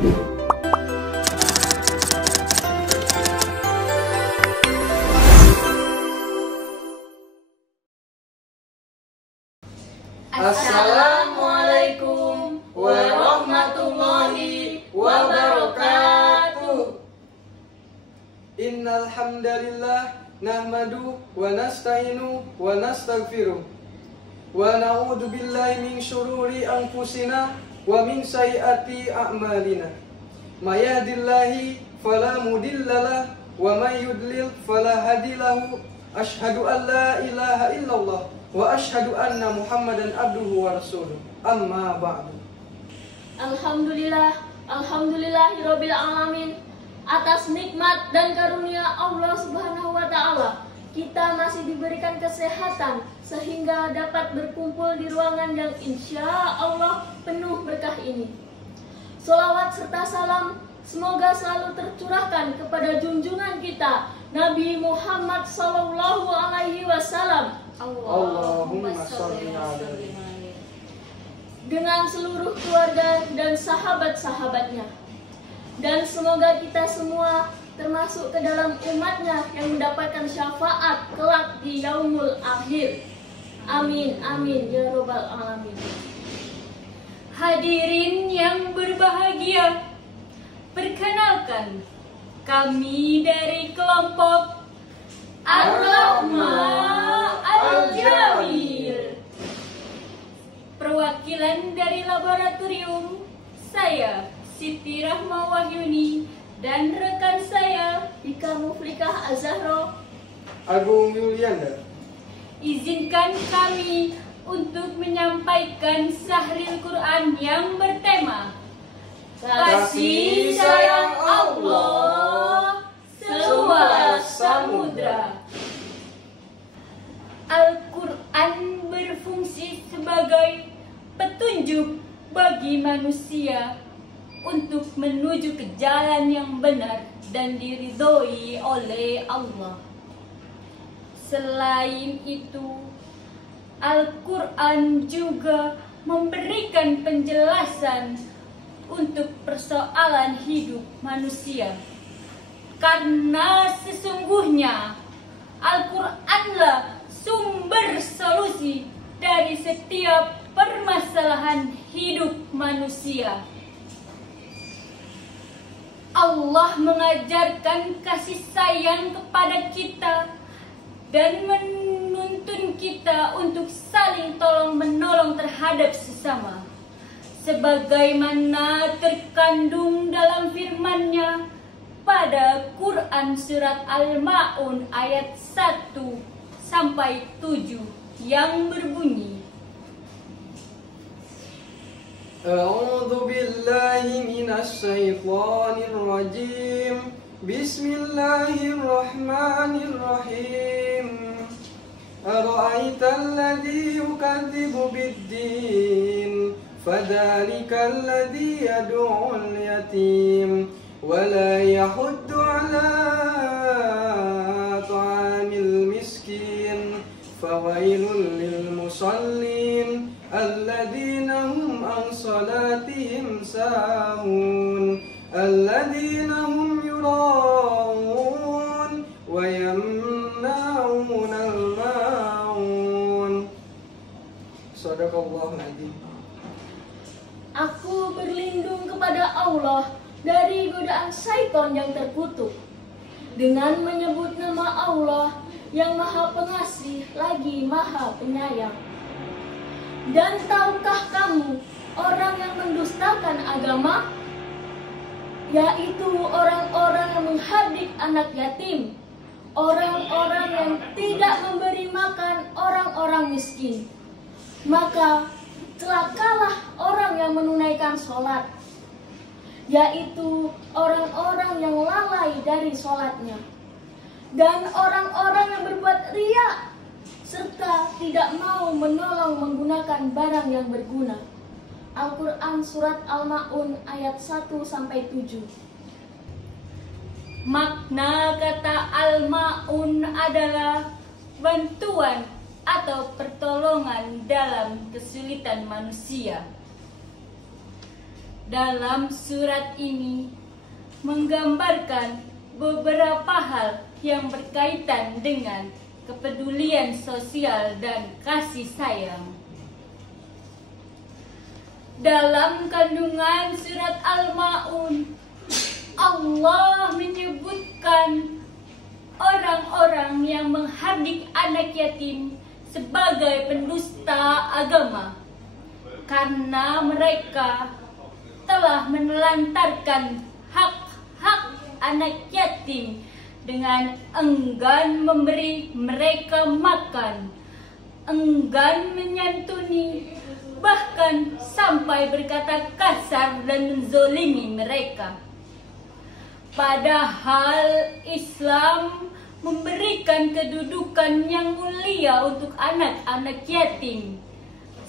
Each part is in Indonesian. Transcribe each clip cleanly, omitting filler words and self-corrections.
Assalamualaikum warahmatullahi wabarakatuh. Innal hamdalillah nahmadu wa nasta'inu wa nastaghfiruh wa na'udzu billahi min syururi anfusina wa min sayyiati a'malina. May yahdihillahu fala mudhillalah wa may yudlil fala hadiyalahu. Asyhadu an la ilaha illallah wa asyhadu anna Muhammadan abduhu wa rasuluh. Amma ba'du. Alhamdulillahirabbil alamin. Atas nikmat dan karunia Allah Subhanahu wa taala, kita masih diberikan kesehatan sehingga dapat berkumpul di ruangan yang insya Allah penuh berkah ini. Sholawat serta salam semoga selalu tercurahkan kepada junjungan kita Nabi Muhammad sallallahu alaihi wasallam. Allahumma sholli alaihi. Dengan seluruh keluarga dan sahabat-sahabatnya. Dan semoga kita semua termasuk ke dalam umatnya yang mendapatkan syafaat kelak di yaumul akhir. Amin, amin, ya robbal alamin. Hadirin yang berbahagia, perkenalkan kami dari kelompok Ar-Rahma Al-Jamil. Perwakilan dari laboratorium, saya Siti Rahma Wahyuni dan rekan saya Ika Muflikah Az-Zahra, Agung Yulianda. Izinkan kami untuk menyampaikan sahril Quran yang bertema Kasih sayang Allah seluas samudra. Al-Quran berfungsi sebagai petunjuk bagi manusia untuk menuju ke jalan yang benar dan diridhoi oleh Allah. Selain itu, Al-Quran juga memberikan penjelasan untuk persoalan hidup manusia. Karena sesungguhnya Al-Quranlah sumber solusi dari setiap permasalahan hidup manusia. Allah mengajarkan kasih sayang kepada kita dan menuntun kita untuk saling tolong-menolong terhadap sesama. Sebagaimana terkandung dalam firman-Nya pada Quran Surat Al-Ma'un ayat 1 sampai 7 yang berbunyi, A'udzu billahi minasy syaithanir rajim. Bismillahirrahmanirrahim. Ara'aital ladzi yukadzibu bid-din, fadzalikal ladzi yad'ul yatim wa la yahuddu 'ala ta'amil miskin, fawailul lil musallin alladzina hum an salatihim sahun alladzina hum yura'un wa yamna'unal ma'un. Shadaqallahul adzim. Aku berlindung kepada Allah dari godaan syaitan yang terkutuk dengan menyebut nama Allah yang Maha Pengasih lagi Maha Penyayang. Dan tahukah kamu orang yang mendustakan agama, yaitu orang-orang yang menghardik anak yatim, orang-orang yang tidak memberi makan orang-orang miskin. Maka celakalah orang yang menunaikan sholat, yaitu orang-orang yang lalai dari sholatnya, dan orang-orang yang berbuat riya serta tidak mau menolong menggunakan barang yang berguna. Al-Quran Surat Al-Ma'un ayat 1 sampai 7. Makna kata Al-Ma'un adalah bantuan atau pertolongan dalam kesulitan manusia. dalam surat ini menggambarkan beberapa hal yang berkaitan dengan kepedulian sosial dan kasih sayang. Dalam kandungan surat Al-Ma'un, Allah menyebutkan orang-orang yang menghardik anak yatim sebagai pendusta agama karena mereka telah menelantarkan hak-hak anak yatim dengan enggan memberi mereka makan, enggan menyantuni, bahkan sampai berkata kasar dan menzolimi mereka. Padahal Islam memberikan kedudukan yang mulia untuk anak-anak yatim.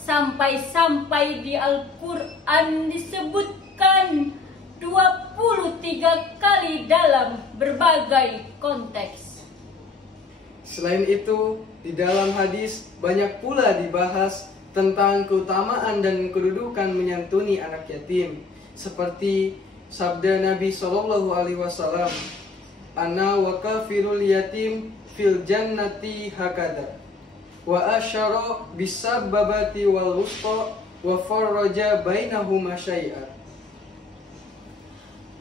Sampai-sampai di Al-Quran disebutkan 23 kali dalam berbagai konteks. Selain itu, di dalam hadis banyak pula dibahas tentang keutamaan dan kedudukan menyantuni anak yatim, seperti sabda Nabi SAW, "Ana wa kafirul yatim fil jannati hakada." Wa asyara bisababati wal wusta wa farraja bainahuma syai'an.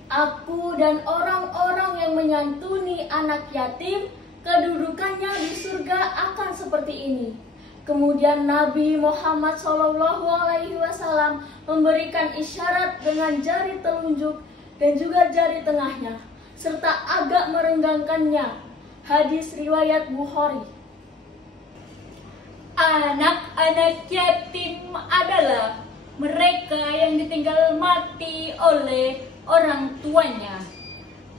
Aku dan orang-orang yang menyantuni anak yatim, kedudukannya di surga akan seperti ini. Kemudian Nabi Muhammad SAW memberikan isyarat dengan jari telunjuk dan juga jari tengahnya, serta agak merenggangkannya. Hadis riwayat Bukhari. Anak-anak yatim adalah mereka yang ditinggal mati oleh orang tuanya,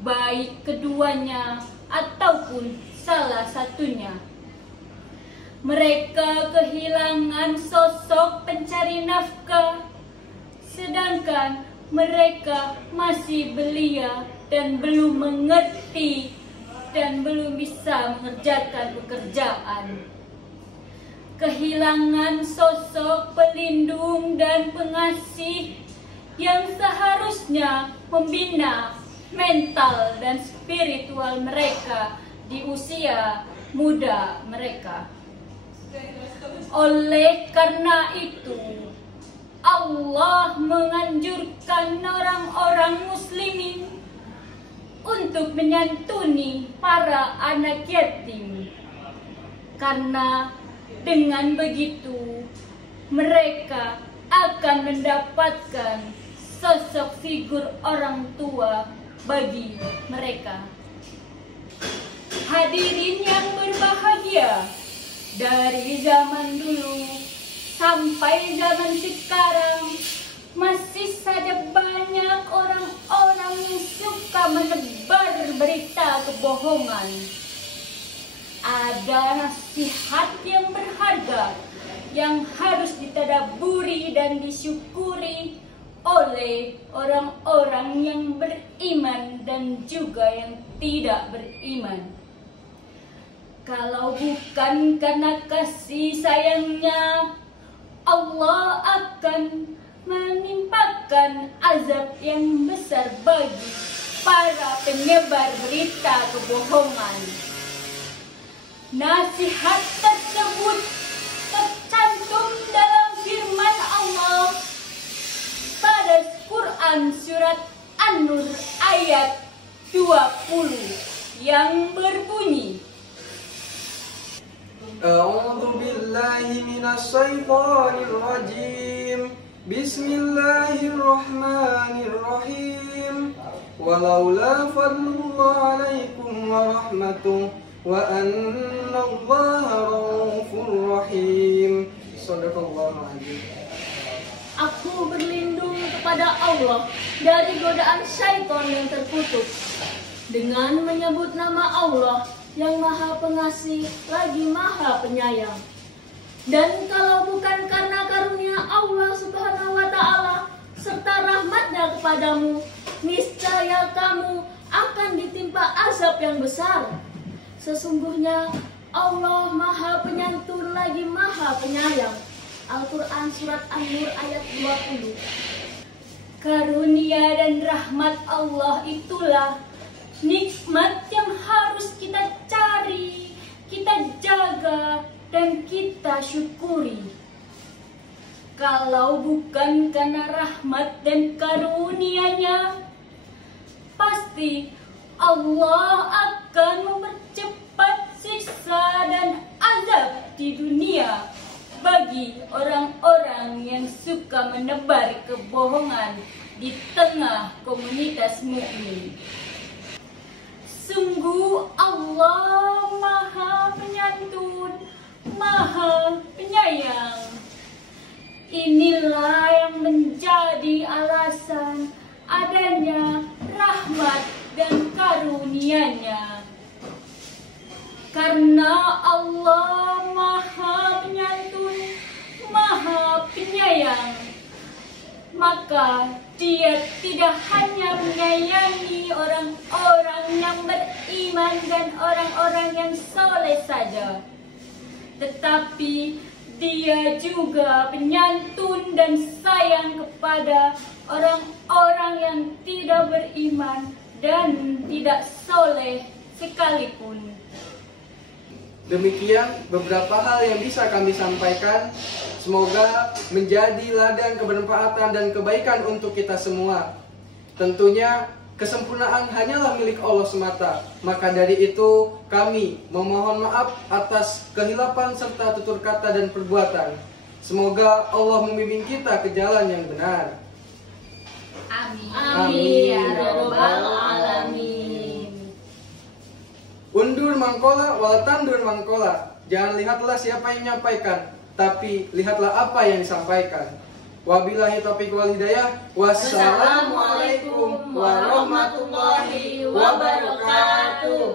baik keduanya ataupun salah satunya. Mereka kehilangan sosok pencari nafkah, sedangkan mereka masih belia dan belum mengerti dan belum bisa mengerjakan pekerjaan. Kehilangan sosok pelindung dan pengasih yang seharusnya membina mental dan spiritual mereka di usia muda mereka. Oleh karena itu, Allah menganjurkan orang-orang muslimin untuk menyantuni para anak yatim, karena dengan begitu mereka akan mendapatkan sosok figur orang tua bagi mereka. Hadirin yang berbahagia, dari zaman dulu sampai zaman sekarang masih saja banyak orang-orang yang suka menebar berita kebohongan. Ada nasihat yang berharga yang harus ditadaburi dan disyukuri oleh orang-orang yang beriman dan juga yang tidak beriman. Kalau bukan karena kasih sayangnya, Allah akan menimpakan azab yang besar bagi para penyebar berita kebohongan. Nasihat tersebut tercantum dalam firman Allah pada Quran surat An-Nur ayat 20 yang berbunyi, A'udzu billahi minasy syaithanir rajim. Bismillahirrahmanirrahim. Walaula fadlullah 'alaikum wa rahmatuhu wa annallaha raufur rahim. Shadaqallahul azim. Aku berlindung kepada Allah dari godaan syaitan yang terkutuk dengan menyebut nama Allah yang Maha Pengasih lagi Maha Penyayang. Dan kalau bukan karena karunia Allah Subhanahu wa Ta'ala serta rahmatnya kepadamu, niscaya kamu akan ditimpa azab yang besar. Sesungguhnya Allah Maha Penyantun lagi Maha Penyayang. Al-Quran surat An-Nur ayat 20. karunia dan rahmat Allah itulah nikmat yang harus kita cari, kita jaga, dan kita syukuri. Kalau bukan karena rahmat dan karunia-Nya, pasti Allah akan mempercepat siksa dan azab di dunia bagi orang-orang yang suka menebar kebohongan di tengah komunitas mukmin. Sungguh Allah Maha Penyantun, Maha Penyayang. Inilah yang menjadi alasan adanya rahmat dan karunia-Nya. Karena Allah Maha Penyantun, Maha Penyayang, maka Dia tidak hanya menyayangi orang-orang yang beriman dan orang-orang yang soleh saja, tetapi Dia juga penyantun dan sayang kepada orang-orang yang tidak beriman dan tidak soleh sekalipun. Demikian beberapa hal yang bisa kami sampaikan. Semoga menjadi ladang kebermanfaatan dan kebaikan untuk kita semua. Tentunya kesempurnaan hanyalah milik Allah semata. Maka dari itu kami memohon maaf atas kehilapan serta tutur kata dan perbuatan. Semoga Allah membimbing kita ke jalan yang benar. Amin. Amin ya rabbal alamin. Undur mangkola wal tandur mangkola. Jangan lihatlah siapa yang menyampaikan, tapi lihatlah apa yang disampaikan. Wabillahi taufiq wal hidayah. Wassalamualaikum warahmatullahi wabarakatuh.